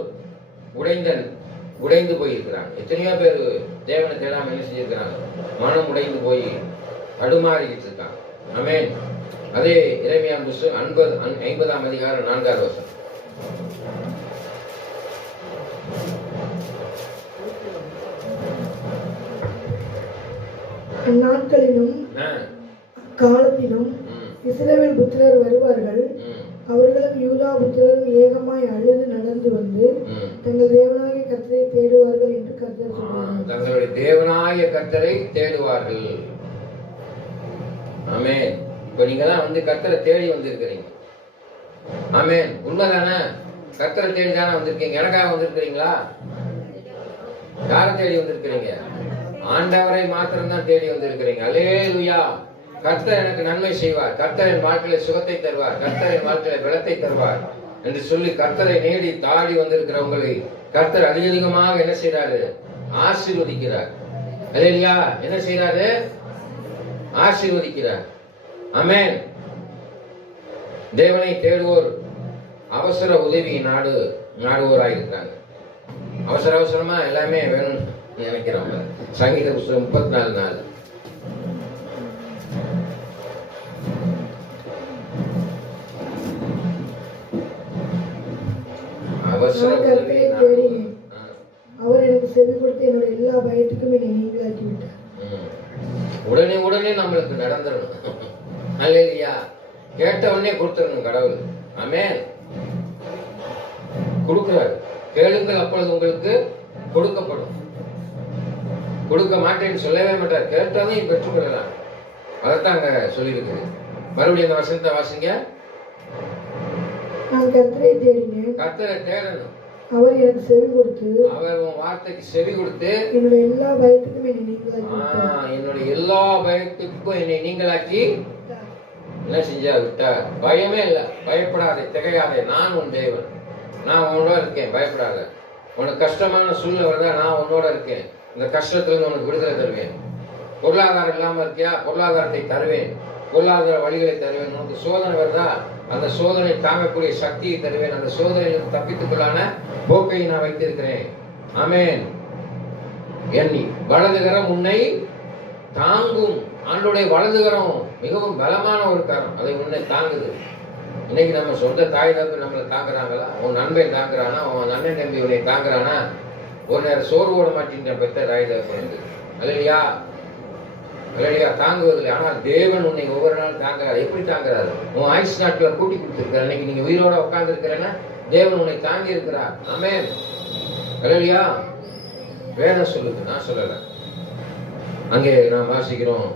உடைந்து போயிருக்கிறாங்க. எத்தனையோ பேர் தேவனை தேடாம என்ன செஞ்சிருக்கிறாங்க? மனம் உடைந்து போய் தடுமாறிக்கிட்டு இருக்காங்க. ஆமென். அதே இறைமையாம் புஸ்தகம் 50ஆம் அதிகாரம் 4வது வசனம். அந்நாட்களிலும் காலத்திலும் இஸ்ரவேல் புத்திரர் வருவார்கள். அவர்களும் யூதா புத்திரரும் ஏகமாய் அழுது நடந்து வந்து தங்கள் தேவனாகிய கர்த்தரை தேடுவார்கள் என்று கர்த்தர் சொன்னார். தங்களுடைய தேவனாகிய கர்த்தரை தேடுவார்கள். ஆமென். இப்ப நீங்க தான் வந்து கர்த்தரை தேடி வந்திருக்கிறீங்க. ஆமென். உண்மைதானே? கர்த்தரை தேடி தானே வந்திருக்கீங்க. எனக்காக வந்திருக்கிறீங்களா? யாரை தேடி வந்திருக்கிறீங்க? ஆண்டவரை மாத்திரம் தான் தேடி வந்திருக்கிறீங்க. அல்லேலூயா. கர்த்தர் எனக்கு நன்மை செய்வார், கர்த்தர் என் வாழ்க்கையில சுகத்தை தருவார், கர்த்தர் என் வாழ்க்கையில பலத்தை தருவார் என்று சொல்லி கர்த்தரை நேடி தாடி வந்திருக்கிறவங்களை கர்த்தர் அதிகமாக என்ன செய்யறாரு? ஆசீர்வதிக்கிறார். அல்லேலூயா. என்ன செய்யறாரு? ஆசீர்வதிக்கிறார். ஆமென். தேவனை தேடுவோர் அவசர உதவி நாடுவோராக இருக்கிறாங்க. அவசர அவசரமா எல்லாமே வேணும்னு நினைக்கிறாங்க. சங்கீத புஸ்தகம் 34:4. அவசர உதவி அவர் எனக்கு செவி கொடுத்து என்னுடைய எல்லா பயத்துக்கும் என்னை நீங்களாக்கி விட்டார். உடனே நம்மளுக்கு நடந்துடணும். அல்லேலூயா. கேட்ட உடனே கொடுத்துடணும் கடவுள். ஆமென். கொடுக்கிறார். கேளுங்கள் அப்பொழுது உங்களுக்கு கொடுக்கப்படும். கொடுக்க மாட்டேன்னு சொல்லவே மாட்டார். கேட்டதையும் பெற்றுக்கொள்ளலாம். அதைத்தாங்க சொல்லியிருக்குது. மறுபடியும் அந்த வசனத்தை வாசிங்க. நான் கர்த்தரை தேடினேன். கர்த்தரை தேடணும். அவர் எனக்கு செவி கொடுத்து, அவர் உன் வார்த்தைக்கு செவி கொடுத்து என்னுடைய எல்லா பயத்துக்கும் என்னை நீங்களாக்கி என்னுடைய எல்லா பயத்துக்கும் என்னை நீங்களாக்கி என்ன செஞ்சா விட்டார். பயமே இல்லை. பயப்படாதே, திகையாதே, நான் உன் தேவன், நான் உன்னோட இருக்கேன், பயப்படாத. உனக்கு கஷ்டமான சூழ்நிலை வருதா, நான் உன்னோட இருக்கேன். இந்த கஷ்டத்துல இருந்து உனக்கு விடுதலை தருவேன். பொருளாதாரம் இல்லாம இருக்கியா, பொருளாதாரத்தை தருவேன். பொருளாதார வழிகளை தருவேன். உனக்கு சோதனை வருதா, அந்த சோதனை தாங்கக்கூடிய சக்தியை தருவேன். அந்த சோதனையில் தப்பித்துக்கொள்ளான போக்கை நான் வைத்திருக்கிறேன். ஆமென். எண்ணி வலதுகரம் உன்னை தாங்கும். ஆண்டோடைய வலதுகரம் மிகவும் பலமான ஒரு கரம். அதை உன்னை தாங்குது. இன்னைக்கு நம்ம சொந்த தாய் தம்பி நம்மளை தாங்குறாங்களா? உன் நண்பன் தாங்குறானா? உன் அண்ணன் தம்பி உன்னை தாங்குறானா? ஒரு நேரம் சோறு ஓட மாட்டேன் பெத்த தாய் தம்பி. அல்லையா? அல்லையா? தாங்குவதில்லை. ஆனால் தேவன் உன்னை ஒவ்வொரு நாள் தாங்குறாரு. எப்படி தாங்குறாரு? உன் ஆயுஷ் நாட்களை கூட்டி கொடுத்திருக்காரு. இன்னைக்கு நீங்க உயிரோட உட்கார்ந்து இருக்கிறேன்னா தேவன் உன்னை தாங்கி இருக்கிறார். ஆமென். அல்லையா? வேதம் சொல்லுது, நான் சொல்லல. அங்கே நாம் வாசிக்கிறோம்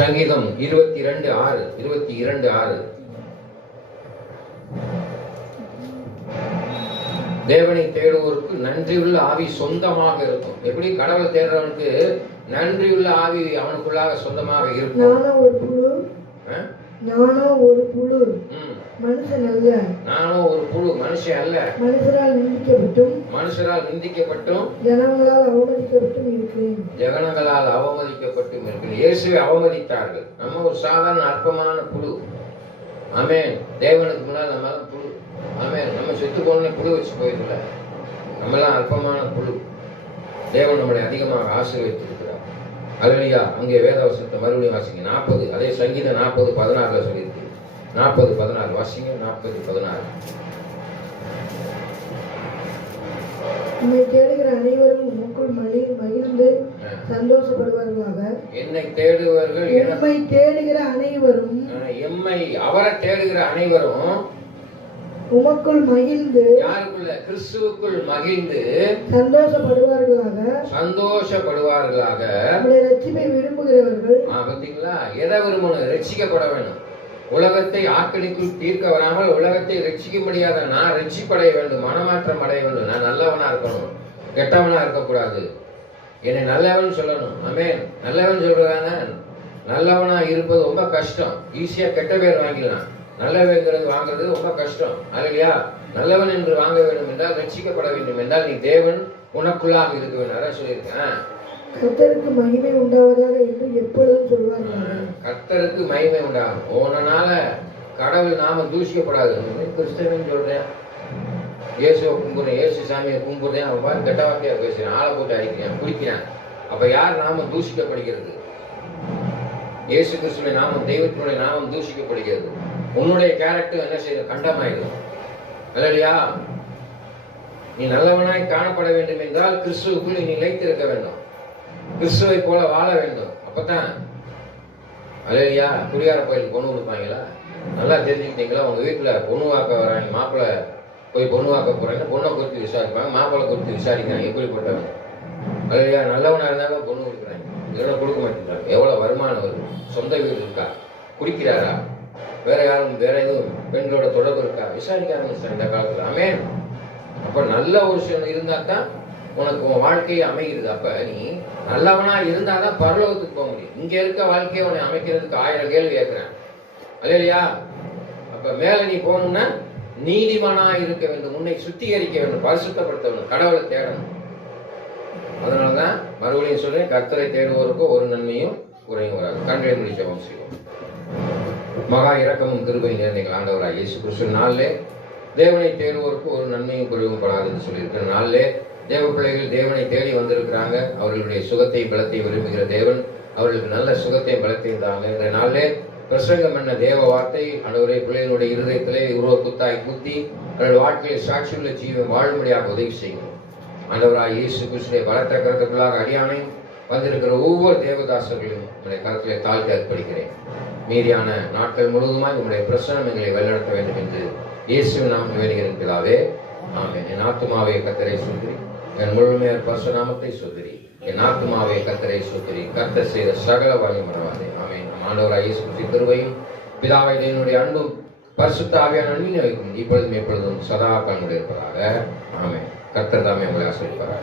சங்கீதம் 22:6. தேவனை தேடுவோருக்கு நன்றியுள்ள ஆவி சொந்தமாக இருக்கும். எப்படி? கடவுளை தேடுறவனுக்கு நன்றியுள்ள ஆவி அவனுக்குள்ளாக சொந்தமாக இருக்கும். நானோ ஒரு புழு மனுஷன் அல்ல. நானோ ஒரு புழு மனுஷன் அல்ல. மனுஷரால் நிந்திக்கப்பட்டும் ஜனங்களால் அவமதிக்கப்பட்டும் இருக்கிறேன். இயேசுவை அவமதித்தார்கள். நம்ம ஒரு சாதாரண அற்பமான புழு. ஆமென். தேவனுக்கு முன்னால் நம்ம புழு. ஆமென். நம்ம செத்து போன புழு வச்சு போயிடல. நம்ம எல்லாம் அற்பமான புழு. தேவன் நம்மளை அதிகமாக ஆசீர்வதித்திருக்கிறார். அல்லேலூயா. அங்கே வேதவசனத்தை மறுபடியும் வாசிங்க. 40, அதே சங்கீதம் 40:16 சொல்லியிருக்கு. 40:16 வாசிங்க. 40:16. உம்மை தேடுகிற அனைவரும் உமக்குள் மகிழ்ந்து சந்தோஷப்படுவார்களாக. என்னை தேடுவர்கள், எம்மை தேடுகிற அனைவரும், அவரை தேடுகிற அனைவரும் உமக்குள் மகிழ்ந்து, யாருக்குள்ள? கிறிஸ்துவுக்குள் மகிழ்ந்து சந்தோஷப்படுவார்களாக. நம்முடைய ரட்சிப்பை விரும்புகிறவர்கள். பாத்தீங்களா? எதை விரும்பணும்? ரட்சிக்கப்பட வேணும். உலகத்தை ஆக்கணிக்குள் தீர்க்க வராமல் உலகத்தை ரட்சிக்க முடியாத நான் ரட்சிப்படைய வேண்டும், மனமாற்றம் அடைய வேண்டும். நான் நல்லவனா இருக்கணும், கெட்டவனா இருக்கக்கூடாது. என்னை நல்லவன் சொல்லணும். ஆமென். நல்லவன் சொல்றதானே? நல்லவனா இருப்பது ரொம்ப கஷ்டம். ஈஸியா கெட்ட பேர் வாங்கிடலாம். நல்லவங்கிறது வாங்குறது ரொம்ப கஷ்டம். அல்லையா? நல்லவன் என்று வாங்க வேண்டும் என்றால், ரட்சிக்கப்பட வேண்டும் என்றால் நீ தேவன் உனக்குள்ளாக இருக்க வேண்டும். அதான் சொல்லியிருக்கேன். கர்த்தருக்கு மகிமை உண்டாவதாக என்று எப்பொழுதும் சொல்வார்கள். கர்த்தருக்கு மகிமை உண்டாகும். உன்னால கடவுள் நாம தூஷிக்கப்படாது. கிறிஸ்தவன் சொல்றேன், இயேசுவை கும்பிடுறேன், இயேசு சாமியை கும்பிடுறேன், அவன் பாரு கெட்ட வார்த்தையா பேசுறேன், ஆளை போட்டு அடிக்கிறேன், குடிக்கிறேன். அப்ப யார் நாம தூஷிக்கப்படுகிறது? இயேசு கிறிஸ்துவின் நாமம், தெய்வத்தினுடைய நாமம் தூஷிக்கப்படுகிறது. உன்னுடைய கேரக்டர் என்ன செய்ய? கண்டமாயிடும். இல்லையா? நீ நல்லவனாய் காணப்பட வேண்டும் என்றால் கிறிஸ்துவுக்குள் நீ நிலைத்திருக்க வேண்டும். கிறிஸ்துவை போல வாழ வேண்டும். அப்பதான். அல்லையா? குடியார கோயிலுக்கு பொண்ணு கொடுப்பாங்களா? நல்லா தெரிஞ்சுக்கிட்டீங்களா? உங்க வீட்டுல பொண்ணு வாக்க வராங்க, மாப்பிள்ளை போய் பொண்ணு வாக்க போறாங்க, பொண்ணை குறித்து விசாரிப்பாங்க, மாப்பிள்ளை குறித்து விசாரிக்கிறாங்க. எப்படிப்பட்டவங்க? அல்லையா? நல்லவனா இருந்தாலும் பொண்ணு கொடுக்குறாங்க, இதோட கொடுக்க மாட்டேங்கிறாங்க. எவ்வளவு வருமானம் வருது? சொந்த வீடு இருக்கா? குடிக்கிறாரா? வேற எதுவும் பெண்களோட தொடர்பு இருக்கா? விசாரிக்க ஆரம்பிச்சாங்க இந்த காலத்துல. ஆமென். அப்ப நல்ல ஒரு விஷயம் இருந்தா தான் உனக்கு உன் வாழ்க்கையை அமைகிறது. அப்ப நீ நல்லவனா இருந்தாதான் பரலோகத்துக்கு போக முடியும். இங்க இருக்க வாழ்க்கையை உன்னை அமைக்கிறதுக்கு 1000 கேள்வி கேட்கிறேன். அல்லையா? அப்ப மேல நீ போகணும்னா நீதிமானா இருக்க வேண்டும், உன்னை சுத்திகரிக்க வேண்டும், பரிசுத்தப்படுத்த வேண்டும், கடவுளை தேடணும். அதனாலதான் மறுபடியும் சொல்றேன், கர்த்தரை தேடுவோருக்கு ஒரு நன்மையும் குறையும் வராது. கண்களை மூடி ஜெபம் செய்வோம். மகா இரக்கமும் கிருபை நிறைந்த ஆண்டவராய் இயேசு கிறிஸ்து நாளிலே தேவனை தேடுவோருக்கு ஒரு நன்மையும் குறைவும் படாதுன்னு சொல்லியிருக்கிற நாளிலே தேவ பிள்ளைகள் தேவனை தேடி வந்திருக்கிறாங்க. அவர்களுடைய சுகத்தையும் பலத்தையும் விரும்புகிற தேவன் அவர்களுக்கு நல்ல சுகத்தையும் பலத்தையும் தாங்க. இந்த நாளிலே பிரசங்கம் என்ன தேவ வார்த்தை ஆண்டவரே பிள்ளைகளுடைய இருதயத்திலே உருவ குத்தாய் குத்தி அவர்கள் வாழ்க்கையில் சாட்சியுள்ள ஜீவன் வாழும்படியாக உதவி செய்யும். ஆண்டவராய் இயேசு கிறிஸ்துவை பலத்த கருத்துக்குள்ளாக அடியானை வந்திருக்கிற ஒவ்வொரு தேவதாசர்களையும் உங்களுடைய கருத்திலே தாழ்த்தி அர்ப்பணிக்கிறேன். மீதியான நாட்கள் முழுவதுமாய் உங்களுடைய பிரசனம் எங்களை வழிநடத்த வேண்டும் என்று இயேசு நாம் வேண்டுகிறேன் பிதாவே, ஆமென். என் ஆத்துமாவே கர்த்தரை சுத்திரி, என் முழுமையான பரிசுநாமத்தை சுத்திரி. என் ஆத்துமாவே கர்த்தரை சுத்திரி, கர்த்தர் செய்த சகல வகையும் மறவாதே. ஆமென். நம் ஆண்டவராய் இயேசு கிறிஸ்துவின் கிருபையும் பிதாவை தேவனுடைய அன்பும் பரிசுத்த ஆவியான அன்பினை வைக்கும் இப்பொழுதும் எப்பொழுதும் சதா காலமுடைய இருப்பதாக. ஆமென். கர்த்தர் தாமே உங்களை ஆசீர்வதிப்பாராக.